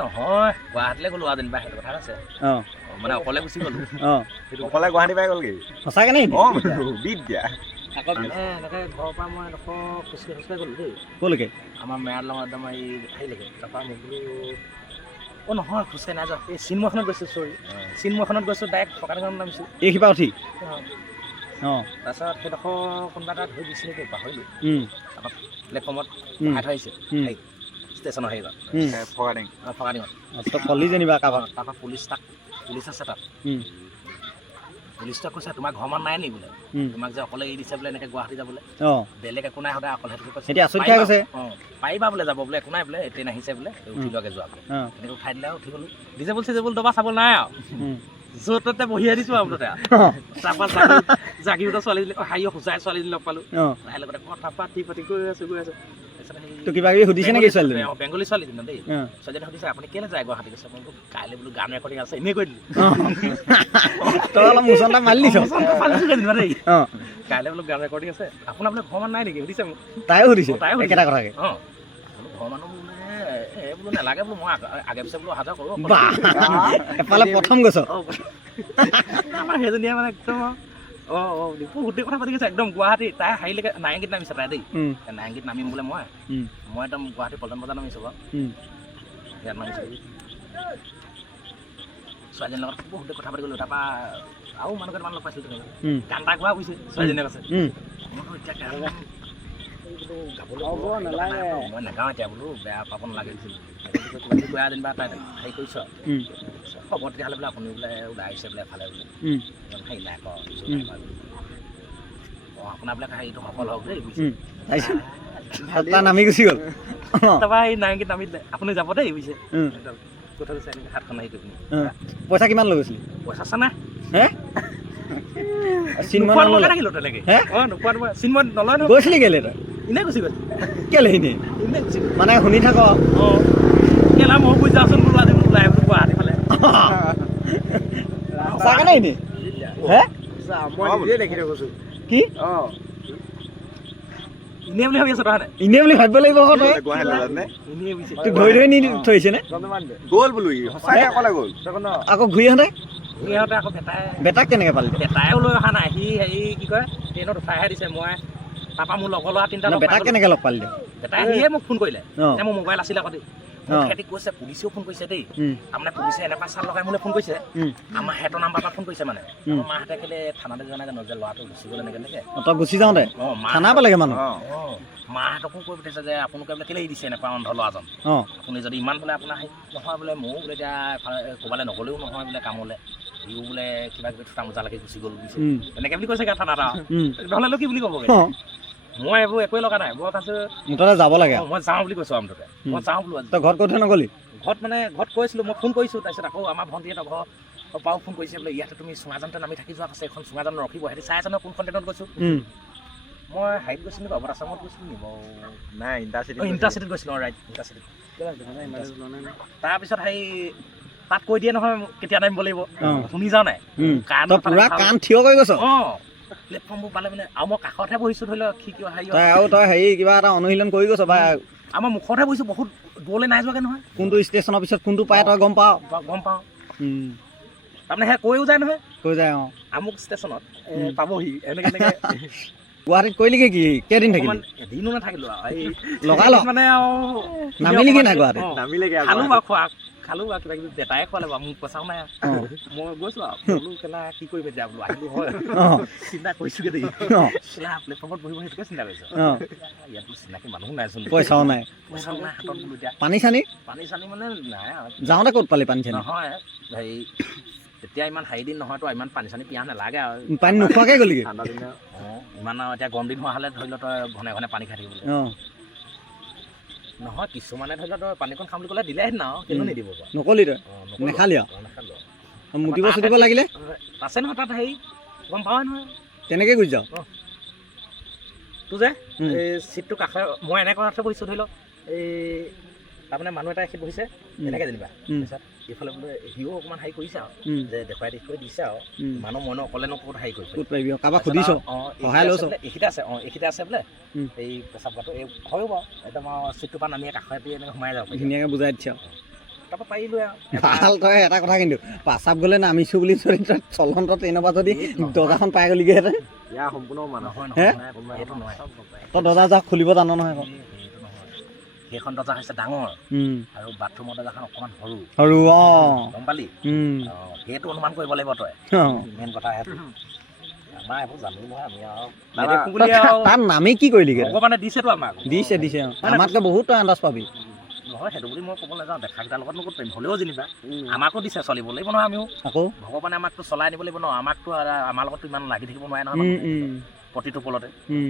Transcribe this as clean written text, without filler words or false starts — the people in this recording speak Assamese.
নহয় গুৱাহাটীলৈ গ'লো আৰু যেনিবা সেইটো কথা আছে মানে অকলে গুচি গ'লো অকলে গুৱাহাটী পাই গ'লগৈ সঁচাকে নে বিদ্যা আকৌ এনেকৈ ঘৰৰ পৰা মই এনেকৈ খোজকাঢ়ি গ'লো দেই ক'লৈকে আমাৰ মেয়াৰ লগত একদম এই হেৰিলৈকে তাৰপৰা মোক বোলো অ' নহয় খোজকাঢ়ি নাই যোৱা এই চিনেমাখনত গৈছোঁ চিনেমাখনত গৈছোঁ ডাইৰেক্ট থকা দোকানত নামিছোঁ এই শিপা উঠি তাৰপিছত সেইডোখৰ কোনোবা এটা ধৰি দিছিলে নেকি পাহৰিলোঁ তাৰপৰা প্লেটফৰ্মত বহাই থৈ আহিছে ষ্টেচনৰ হেৰিত তই কলি যেনিবা কাৰোবাক তাৰপৰা পুলিচ আছে তাত পুলিচটোৱে কৈছে তোমাৰ ঘৰ মানুহ নাই নি বোলে তোমাক যে অকলে এৰি দিছে বোলে এনেকৈ গুৱাহাটী যাবলৈ বেলেগ একো নাই সদায় অকলে সেইটো কৈছে এতিয়া আচৰিত খাই গৈছে পাৰিবা বোলে যাব বোলে একো নাই বোলে ট্ৰেইন আহিছে বোলে উঠি লোৱাকৈ যোৱা বোলে এনেকৈ উঠাই দিলে আৰু উঠি গ'লো ডিজেবল দবা চাব নাই আৰু য'ত ত'তে বহিয়াই দিছোঁ আৰু মুঠতে তাৰপৰা জাগিৰোডৰ ছোৱালীজনী হাৰিও সূচাই ছোৱালীজনী লগ পালোঁ তাইৰ লগতে কথা পাতি গৈ আছোঁ কিবা কিবি সুধিছে নেকি ছোৱালীজনী বেংগলী ছোৱালীজনী দেই ছোৱালীজনী সুধিছে আপুনি কেলৈ যায় গুৱাহাটী কৈছে মই কাইলৈ বোলো গান ৰেকৰ্ডিং আছে এনেই কৈ দিলোঁ তই অলপ মোচনটা মাৰি দিছ দেই কাইলৈ বোলো গান ৰেকৰ্ডিং আছে আপোনাৰ বোলে ঘৰ মানুহ নাই নেকি সুধিছে মোক তাইও সুধিছে একেটা কথাকে ঘৰ মানুহ বোলে বোলো নালাগে বোলো মই আগে পিছে বোলো অহা যোৱা কৰোঁ এফালে প্ৰথম গৈছ আমাৰ সেইজনীয়ে মানে একদম গোটেই কথা পাতি গৈছে একদম গুৱাহাটী তাই হাৰিলৈকে নাৰেংগীত নামিছে তাই দেই নাৰেংগীত নামিম বোলে মই একদম গুৱাহাটী পল্টন বজাৰ নামিছোঁ বাৰু ইয়াত নামিছোঁ ছোৱালীজনীৰ লগত গোটেই কথা পাতি গ'লোঁ তাৰপৰা আৰু মানুহ কেইটামান লগ পাইছিলোঁ তেনেকৈ গান এটা গোৱা বুজিছে ছোৱালীজনীয়ে কৈছে মই নাগাওঁ এতিয়া বোলো বেয়া পাব নালাগে বেয়া যেনিবা তাই হেৰি কৰিছোঁ আৰু হ'ব তেতিয়াহ'লে বোলে আপুনি বোলে ওলাই আহিছে বোলে এফালে বোলে হেৰি নাই আকৌ আপোনাৰ বোলে হেৰিটো সফল হওক দেই নামি গুচি গ'ল তাৰপৰা এই নাৰেংগীত নামি দিলে আপুনি যাব দেই বুজিছে কথা কৈছে এনেকৈ হাতখন হেৰি কৰি পইচা কিমান লৈ গৈছিলি পইচা আছে নাই গৈছিলি কেলে তই এনেই গুচি গ'ল কেলে এনেই মানে শুনি থাক কেলা মই বুজি যাওঁচোন বোলো আজি ওলাই গুৱাহাটী ফালে সঁচাকে নাই এনেই দেখি থাকোঁ কি এনেই বুলি ভাবি আছ তহঁতে এনেই বুলি ভাবিব লাগিব আকৌ তই তোক ধৰি ধৰি নি থৈছে নে গ'ল বোলো সঁচাকে অকলে গ'ল আকৌ ঘূৰি আহোঁতে সিহঁতে আকৌ বেটাক কেনেকৈ পালি বেটাইও লৈ অহা নাই সি হেৰি কি কয় ট্ৰেইনত উঠাইহে দিছে মই তাৰপৰা মোৰ লগৰ ল'ৰা তিনিটা বেটাক কেনেকৈ লগ পালি বেটাই সিয়ে মোক ফোন কৰিলে মোৰ মোবাইল আছিলে আকৌ দেই সিহঁতি কৈছে পুলিচেও ফোন কৰিছে দেই তাৰমানে পুলিচে এনেকুৱা চাল লগাই মোলৈ ফোন কৰিছে আমাৰ সিহঁতৰ নাম্বাৰ পৰা ফোন কৰিছে মানে মাহঁতে কেলে থানাতে যোৱা নাই জানো যে ল'ৰাটো গুচি গ'ল এনেকৈ তই গুচি যাওঁতে থানা পালেগে মানুহ মাহঁতকো কৈ পঠিয়াইছে যে আপোনালোকে বোলে কেলে দিছে এনেকুৱা অন্ধ ল'ৰাজন আপুনি যদি ইমান বোলে আপোনাৰ নহয় বোলে ময়ো বোলে এতিয়া ক'ৰবালৈ নগ'লেও নহয় বোলে কামলৈ সিও বোলে কিবা কিবি থোটা মোজালৈকে গুচি গ'ল বুজিছে এনেকৈ বুলি কৈছে থানাত নহ'লেনো কি বুলি ক'বগৈ মই এইবোৰ একোৱে লগা নাই মই কৈছোঁ মুঠতে যাব লাগে মই যাওঁ বুলি কৈছোঁ আৰু মুঠতে মই যাওঁ বোলো তই ঘৰত কৈ থৈ নগ'লি ঘৰত কৈছিলোঁ মই ফোন কৰিছোঁ তাৰপিছত আকৌ আমাৰ ভণ্টিহঁতৰ ঘৰৰ পৰাও ফোন কৰিছে বোলে ইয়াতে তুমি চুঙাজানতে নামি থাকি যোৱা আছে এখন চুঙাজান ৰখিব সিহঁতি চাই আছে নহয় কোনখন ট্ৰেইনত গৈছোঁ মই হেৰিত গৈছিলোঁ নেকি অৱতাচামত গৈছিলোঁ নেকি নাই ইণ্টাৰচিটিত গৈছিলোঁ ৰাইট ইণ্টাৰচিটিত তাৰপিছত হেৰি তাত কৈ দিয়ে নহয় কেতিয়া নামিব লাগিব শুনি যাওঁ নাই কাণ থিয় কৰি গৈছ প্লেটফৰ্মবোৰ পালে মানে আৰু মই কাষতহে বহিছোঁ ধৰি লওক তই হেৰি কিবা এটা অনুশীলন কৰি গৈছ বা আমাৰ মুখতহে বহিছোঁ বহুত দূৰলৈ নাই যোৱাগৈ নহয় কোনটো ষ্টেচনৰ পিছত কোনটো পায় তই গম পাওঁ তাৰমানে সেই কৈও যায় নহয় কৈ যায় আমুক ষ্টেচনত পাবহি এনেকৈ এনেকৈ গুৱাহাটীত কৰিলিগে কি কেইদিন থাকিলি এদিনো নাথাকিলোঁ আৰু লগাই ল মানে আৰু নামিলিগে নাই গুৱাহাটীত খালোঁ বাৰু খালোঁ বাৰু কিবা কিবি বেটাই খোৱালে বাৰু মোক পইচাও নাই মই গৈছোঁ আৰু বোলো কেলা কি কৰিবি এতিয়া বোলো আহিলোঁ হয় চিন্তা কৰিছোঁগৈ দেই প্লেটফৰ্মত বহিব সেইটোকে চিন্তা কৰিছোঁ ইয়াত চিনাকি মানুহো নাইচোন পইচাও নাই হাতত বোলো এতিয়া পানী চানী মানে নাই আৰু যাওঁতে ক'ত পালি পানী চানী নহয় হেৰি তেতিয়া ইমান হেৰি দিন নহয়তো ইমান পানী চানী পিয়াহ নালাগে আৰু পানী নোখোৱাকৈ গ'লিগৈ ইমান আৰু এতিয়া গৰম দিন হোৱা হ'লে ধৰি লওঁ তই ঘনে ঘনে পানী খাই থাকিবলৈ নহয় কিছুমানে ধৰি লওঁ তই পানীকণ খাম বুলি ক'লে দিলেহে না আৰু কেলৈ নিদিব বাৰু নকলি তই নেখালি আৰু মুতিব চুটিব লাগিলে আছে নহয় তাত হেৰি গম পাওঁ নহয় তেনেকৈ গুচি যাওঁ তোৰ যে এই চিটটো কাষে মই এনেকৈ কথাতে বহিছোঁ ধৰি লওক এই তাৰমানে মানুহ এটা এখিত বহিছে এনেকৈ যেনিবা তাৰপিছত এইফালে বোলে সিও অকণমান হেৰি কৰিছে আৰু যে দেখুৱাই দিছে আৰু মানুহ মনে অকলেনো ক'ত হেৰি কৰিছে ক'ত পাৰিবি কাৰোবাক সুধিছ সহায় লৈছ এইখিতে আছে এইখিতে আছে বোলে এই পেচাব গাটো এই হয়ো বাৰু একদম আৰু চিটটোৰ পৰা নামি কাষে এনেকৈ সোমাই যাব ধুনীয়াকৈ বুজাই দিছে আৰু তাৰপৰা পাৰিলোঁ আৰু ভাল তই এটা কথা কিন্তু পাচাব গ'লে নামিছোঁ বুলি যদি তই চলন্ত ট্ৰেইনৰ পৰা যদি দৰ্জাখন পাই গ'লিগৈহেঁতেন ইয়াৰ সম্পূৰ্ণ মানুহ নহয় হে? নহয় সেইটো নহয় তই দৰ্জা যা খুলিব জান নহয় আকৌ সেইটো নহয় সেইখন দৰ্জা হৈছে ডাঙৰ আৰু বাথৰুমৰ দৰ্জাখন অকণমান সৰু সৰু গম পালি সেইটো অনুমান কৰিব লাগিব তই মেইন কথা সেইটো আমাৰ এইবোৰ জানো নহয় আমি আৰু নেদেখোঁ বুলি আৰু তাত নামি কি কৰিলিগৈ ভগৱানে দিছেতো আমাক দিছে আমাতকৈ বহুত তই আন্দাজ পাবি নহয় সেইটো বুলি মই ক'ব নাযাওঁ দেখাকেইটাৰ লগত ক'ত পাৰিম হ'লেও যেনিবা আমাকো দিছে চলিব লাগিব নহয় আমিও আকৌ ভগৱানে আমাকতো চলাই নিব লাগিব ন আমাকতো আমাৰ লগততো ইমান লাগি থাকিব নোৱাৰে নহয় মানুহ। প্ৰতিটো পলতে